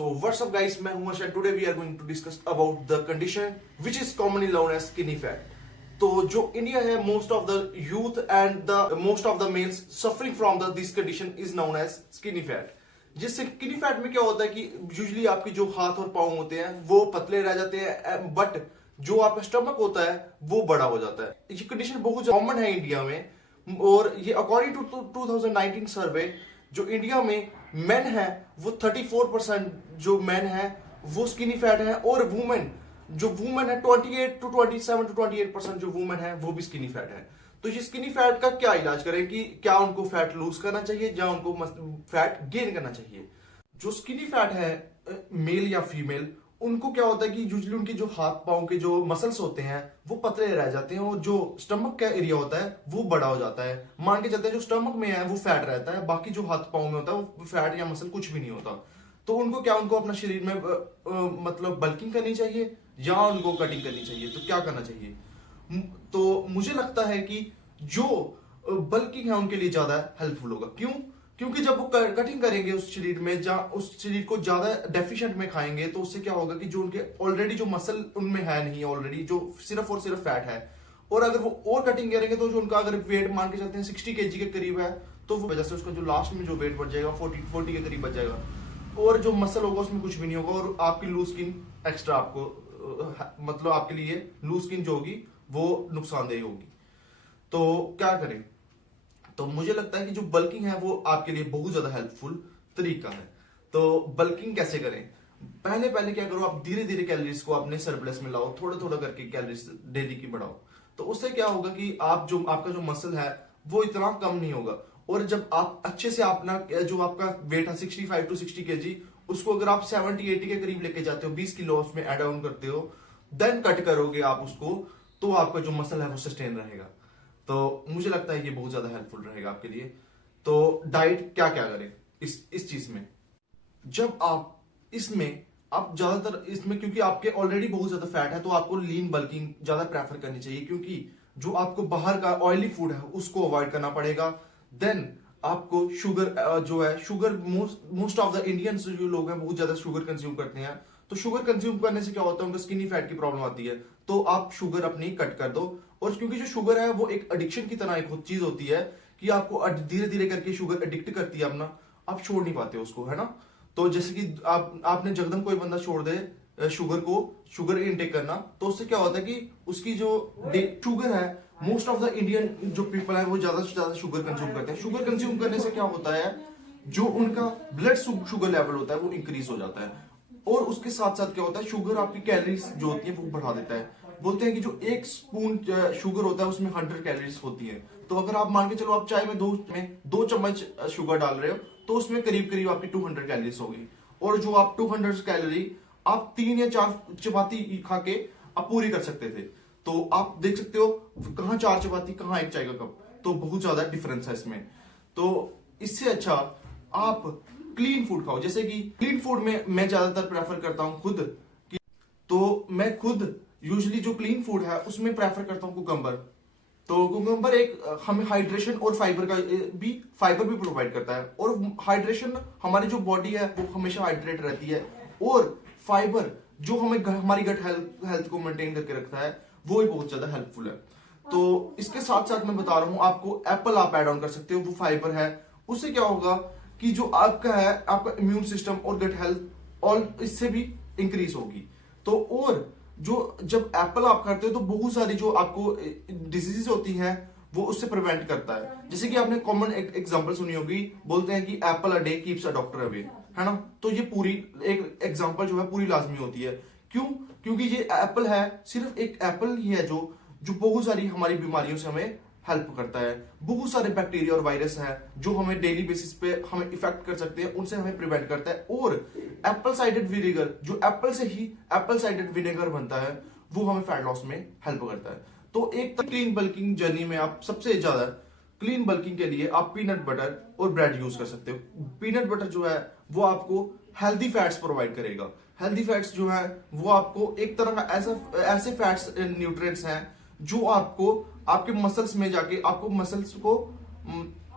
So what's up guys, मैं हूं अर्श and today we are going to discuss about the condition which is commonly known as skinny fat. तो जो India है, most of the youth and the most of the males suffering from this condition is known as skinny fat. जिससे skinny fat में क्या होता है कि usually आपके जो हाथ और पाँव होते हैं वो पतले रह जाते हैं, बट जो आपका स्टमक होता है वो बड़ा हो जाता है। ये कंडीशन बहुत कॉमन है इंडिया में, और ये अकॉर्डिंग टू 2019 सर्वे जो इंडिया में मेन है वो 34% जो मेन है वो स्किनी फैट है, और वुमेन है 28 to 28% जो वुमेन है वो भी स्किनी फैट है। तो ये स्किनी फैट का क्या इलाज करें कि क्या उनको फैट लूज करना चाहिए या उनको फैट गेन करना चाहिए। जो स्किनी फैट है मेल या फीमेल, उनको क्या होता है कि यूजुअली उनके जो हाथ पांव के जो मसल्स होते हैं वो पतले रह जाते हैं, और जो स्टमक का एरिया होता है वो बड़ा हो जाता है। मान के चलते हैं जो स्टमक में है वो फैट रहता है, बाकी जो हाथ पांव में होता है वो फैट या मसल कुछ भी नहीं होता। तो उनको अपना शरीर में मतलब बल्किंग करनी चाहिए या उनको कटिंग करनी चाहिए, तो क्या करना चाहिए। तो मुझे लगता है कि जो बल्किंग है उनके लिए ज्यादा हेल्पफुल होगा। क्योंकि जब वो कटिंग करेंगे उस शरीर में, उस शरीर को ज्यादा डेफिशिएंट में खाएंगे, तो उससे क्या होगा कि जो उनके ऑलरेडी जो मसल उनमें है नहीं ऑलरेडी, जो सिर्फ और सिर्फ फैट है, और अगर वो और कटिंग करेंगे तो जो उनका अगर वेट मान के चलते हैं 60 kg के करीब है, तो वो वजह से उसका जो लास्ट में जो वेट बढ़ जाएगा 40 के करीब बढ़ जाएगा, और जो मसल होगा उसमें कुछ भी नहीं होगा, और आपकी लूज स्किन एक्स्ट्रा आपको मतलब आपके लिए लूज स्किन जो होगी वो नुकसानदेह होगी। तो क्या करें। तो मुझे लगता है कि जो बल्किंग है वो आपके लिए बहुत ज्यादा हेल्पफुल तरीका है। तो बल्किंग कैसे करें। पहले क्या करो, आप धीरे धीरे कैलोरीज को अपने सरप्लस में लाओ, थोड़ा करके कैलोरीज डेली की बढ़ाओ। तो उससे क्या होगा कि आपका जो मसल है वो इतना कम नहीं होगा, और जब आप अच्छे से अपना जो आपका वेट है 65 to 60 kg, उसको अगर आप 70-80 के करीब लेके जाते हो, 20 किलो उसमें एड ऑन करते हो, देन कट करोगे आप उसको, तो आपका जो मसल है वो सस्टेन रहेगा। तो मुझे लगता है ये बहुत ज्यादा हेल्पफुल रहेगा आपके लिए। तो डाइट क्या करें इस चीज में। जब आप ज्यादातर इसमें, क्योंकि आपके ऑलरेडी बहुत ज्यादा फैट है, तो आपको लीन बल्किंग ज्यादा प्रेफर करनी चाहिए, क्योंकि जो आपको बाहर का ऑयली फूड है उसको अवॉइड करना पड़ेगा। देन आपको sugar most of the Indians जो लोग हैं बहुत ज्यादा शुगर कंज्यूम करते हैं, तो शुगर कंज्यूम करने से क्या होता है, उनको स्किनी फैट की प्रॉब्लम आती है। तो आप शुगर अपनी कट कर दो, और क्योंकि जो शुगर है वो एक एडिक्शन की तरह एक चीज होती है कि आपको धीरे धीरे करके शुगर एडिक्ट करती है अपना, आप छोड़ नहीं पाते उसको, है ना। तो जैसे कि आपने जगदम कोई बंदा छोड़ दे शुगर इनटेक करना, तो उससे क्या होता है कि उसकी जो शुगर है, मोस्ट ऑफ द इंडियन जो पीपल है वो ज्यादा से ज्यादा शुगर कंज्यूम करते हैं। शुगर कंज्यूम करने से क्या होता है, जो उनका ब्लड शुगर लेवल होता है वो इंक्रीज हो जाता है, और उसके साथ साथ क्या होता है, शुगर आपकी कैलोरीज जो होती है वो बढ़ा देता है। बोलते हैं कि जो 1 स्पून शुगर होता है उसमें 100 कैलोरीज होती है। तो अगर आप मान के चलो आप चाय में दो चम्मच शुगर डाल रहे हो, तो उसमें करीब आपकी 200 कैलोरीज होगी, और जो आप 200 कैलोरी आप 3 या 4 चपाती खा के आप पूरी कर सकते थे। तो आप देख सकते हो कहाँ 4 चपाती, कहाँ 1 चाय का कप, तो बहुत ज्यादा डिफरेंस है इसमें। तो इससे अच्छा आप क्लीन फूड खाओ। जैसे कि क्लीन फूड में मैं ज्यादातर प्रेफर करता हूं खुद, तो मैं खुद यूजुअली जो क्लीन फूड है उसमें प्रेफर करता हूं कुकम्बर। तो कुकम्बर एक हमें हाइड्रेशन और फाइबर भी प्रोवाइड करता है, और हाइड्रेशन हमारी जो बॉडी है वो हमेशा हाइड्रेट रहती है, और फाइबर जो हमारी गट हेल्थ को मेंटेन करके रखता है वो भी बहुत ज्यादा हेल्पफुल है। तो इसके साथ साथ मैं बता रहा हूं आपको, एप्पल आप ऐड ऑन कर सकते हो, वो फाइबर है। उससे क्या होगा कि जो आपका इम्यून सिस्टम और गट हेल्थ और इससे भी इंक्रीज होगी। तो और जब एप्पल आप खाते हो तो बहुत सारी जो आपको डिजीजेस होती हैं वो उससे प्रिवेंट करता है। जैसे कि आपने कॉमन एग्जांपल सुनी होगी, बोलते हैं कि Apple a day keeps a doctor away, है ना। तो ये पूरी एक एग्जांपल जो है पूरी लाजमी होती है। क्योंकि ये एप्पल है, सिर्फ एक एप्पल ही है जो बहुत सारी हमारी बीमारियों से हमें हेल्प करता है। बहुत सारे बैक्टीरिया और वायरस हैं जो हमें डेली बेसिस पे हमें इफेक्ट कर सकते हैं, उनसे हमें प्रिवेंट करता है। और एप्पल साइडेड विनेगर, जो एप्पल से ही एप्पल साइडेड विनेगर बनता है, वो हमें फैट लॉस में हेल्प करता है। तो एक क्लीन बल्किंग जर्नी में आप सबसे ज्यादा क्लीन बल्किंग के लिए आप पीनट बटर और ब्रेड यूज कर सकते हो। पीनट बटर जो है वो आपको हेल्दी फैट्स प्रोवाइड करेगा। हेल्दी फैट्स जो है वो आपको एक तरह का ऐसे फैट्स न्यूट्रिएंट्स हैं जो आपको आपके मसल्स में जाके आपको मसल्स को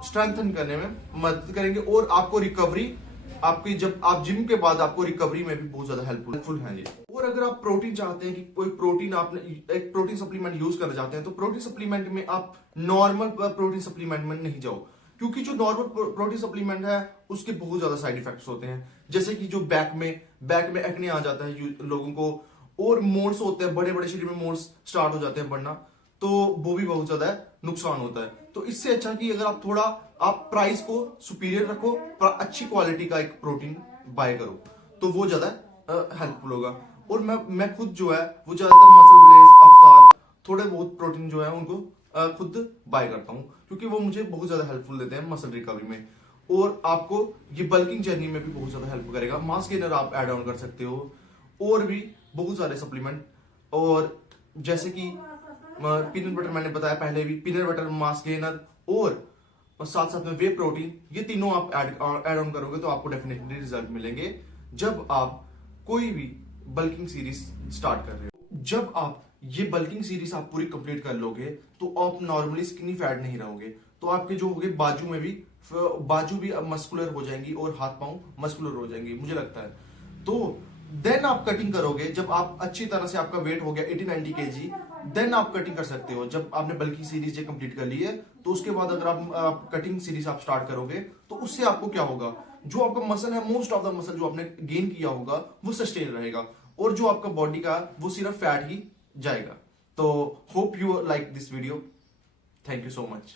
स्ट्रेंथन करने में मदद करेंगे, और आपको रिकवरी आपकी जब आप जिम के बाद आपको रिकवरी में भी बहुत ज्यादा हेल्पफुल है ये। और अगर आप प्रोटीन चाहते हैं कि कोई प्रोटीन आपने एक प्रोटीन सप्लीमेंट यूज करना चाहते हैं तो प्रोटीन सप्लीमेंट में आप नॉर्मल प्रोटीन सप्लीमेंट में नहीं जाओ, क्योंकि जो नॉर्मल प्रोटीन सप्लीमेंट है उसके बहुत ज्यादा साइड इफेक्ट्स होते हैं, जैसे कि जो बैक में एक्ने आ जाता है लोगों को, और मोल्स होते हैं, बड़े बड़े शरीर में मोल्स स्टार्ट हो जाते हैं बढ़ना, तो वो भी बहुत ज्यादा नुकसान होता है। तो इससे अच्छा कि अगर आप थोड़ा आप प्राइस को सुपीरियर रखो, पर अच्छी क्वालिटी का एक प्रोटीन बाय करो, तो वो ज्यादा हेल्पफुल होगा। और मैं खुद जो है वो ज्यादातर मसल ब्लेज, अवतार, थोड़े बहुत प्रोटीन जो है उनको खुद बाय करता हूँ, क्योंकि वो मुझे बहुत ज्यादा हेल्पफुल देते हैं मसल रिकवरी में। और आपको ये बल्किंग जर्नी में भी बहुत ज्यादा हेल्प करेगा। मास गेनर आप ऐड ऑन कर सकते हो, और भी बहुत सारे सप्लीमेंट, और जैसे कि पीनट बटर मैंने बताया पहले भी, पीनट बटर, मास गेनर और साथ साथ में वे प्रोटीन, ये तीनों आप ऐड ऑन करोगे तो आपको डेफिनेटली रिजल्ट मिलेंगे जब आप कोई भी बल्किंग सीरीज स्टार्ट कर रहे हो। जब आप ये बल्किंग सीरीज आप पूरी कंप्लीट कर लोगे तो आप नॉर्मली स्किनी फैट नहीं रहोगे, तो आपके जो होगे बाजू भी अब मस्कुलर हो जाएंगी और हाथ पांव मस्कुलर हो जाएंगी मुझे लगता है। तो देन आप कटिंग करोगे जब आप अच्छी तरह से, आपका वेट हो गया 80-90 kg, देन आप कटिंग कर सकते हो। जब आपने बल्कि सीरीज ये कंप्लीट कर ली है तो उसके बाद अगर आप कटिंग सीरीज आप स्टार्ट करोगे तो उससे आपको क्या होगा, जो आपका मसल है, मोस्ट ऑफ द मसल जो आपने गेन किया होगा वो सस्टेन रहेगा, और जो आपका बॉडी का वो सिर्फ फैट ही जाएगा। तो hope you like this video, thank you so much.